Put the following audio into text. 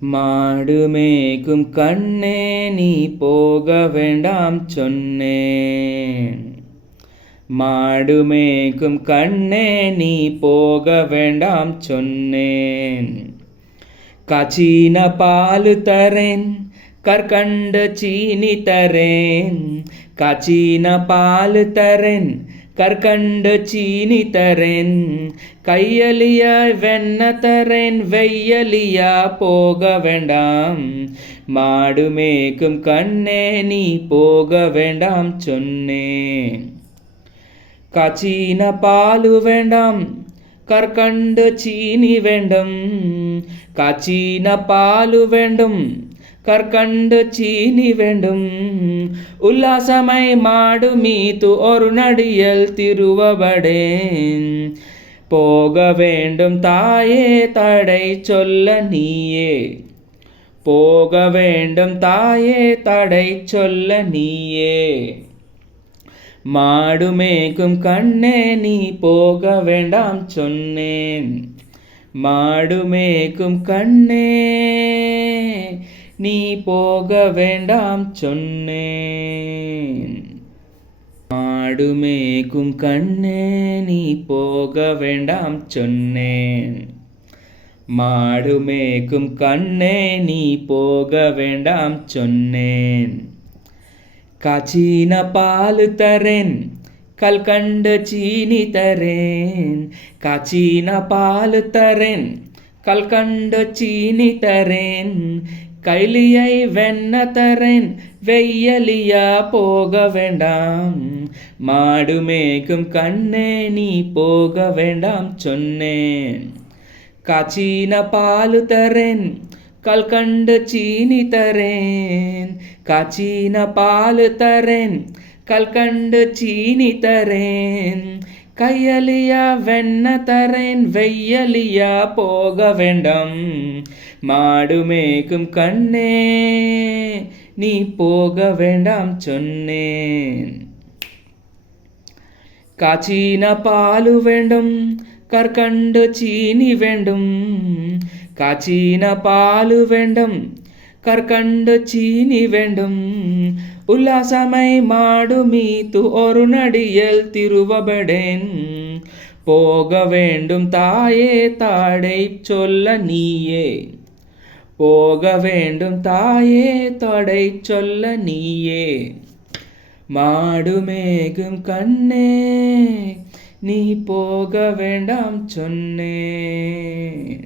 மாடு மேய்க்கும் கண்ணே நீ போக வேண்டாம் சொன்னேன். மாடு மேய்க்கும் கண்ணே நீ போக வேண்டாம் சொன்னேன். காய்ச்சின பால் தரேன், கற்கண்டு சீனி தரேன். காய்ச்சின பால் தரேன், கற்கண்டு சீனி தரேன். கையலியா வெண்ண தரேன், வெய்யலியா போக வேண்டாம். மாடு மேய்க்கும் கண்ணே நீ போக வேண்டாம் சொன்னேன். காய்ச்சின பாலு வேண்டாம், கற்கண்டு சீனி வேண்டும். காய்ச்சின பாலு வேண்டும், கற்கண்டு சீனி வேண்டும். உல்லாசமை மாடு மீது ஒரு நடியல் திருவபடேன். போக வேண்டும் தாயே தடை சொல்ல நீயே. போக வேண்டும் தாயே தடை சொல்ல நீயே. மாடு மேய்க்கும் கண்ணே நீ போக வேண்டாம் சொன்னேன். மாடு மேய்க்கும் கண்ணே நீ போக வேண்டாம் சொன்னேன். மாடு மேய்க்கும் கண்ணே நீ போக வேண்டாம் சொன்னேன். மாடு மேய்க்கும் கண்ணே நீ போக வேண்டாம் சொன்னேன். காய்ச்சின பால் தரேன், கல்கண்டு சீனி தரேன். காய்ச்சின பால் தரேன், கல்கண்டு சீனி தரேன். கைலியை வெண்ண தரேன், வெய்யலியா போக வேண்டாம். மாடு மேய்க்கும் கண்ணே நீ போக வேண்டாம் சொன்னேன். காய்ச்சின பால் தரேன், கல்கண்டு சீனி தரேன். காய்ச்சின பால் தரேன், கல்கண்டு சீனி தரேன். கையலியா வெண்ண தரேன், வெய்யலியா போக வேண்டாம். மாடு மேய்க்கும் கண்ணே நீ போக வேண்டாம் சொன்னேன். காய்ச்சின பாலு வேண்டும், கற்கண்டு சீனி வேண்டும். காய்ச்சின பாலு வேண்டும், கற்கண்டு சீனி வேண்டும். உல்லாசமை மாடு மீது ஒரு நடியல் திருவபடேன். போக வேண்டும் தாயே தடை சொல்ல நீயே. போக வேண்டும் தாயே தடை சொல்ல நீயே. மாடு மேய்க்கும் கண்ணே நீ போக வேண்டாம் சொன்னேன்.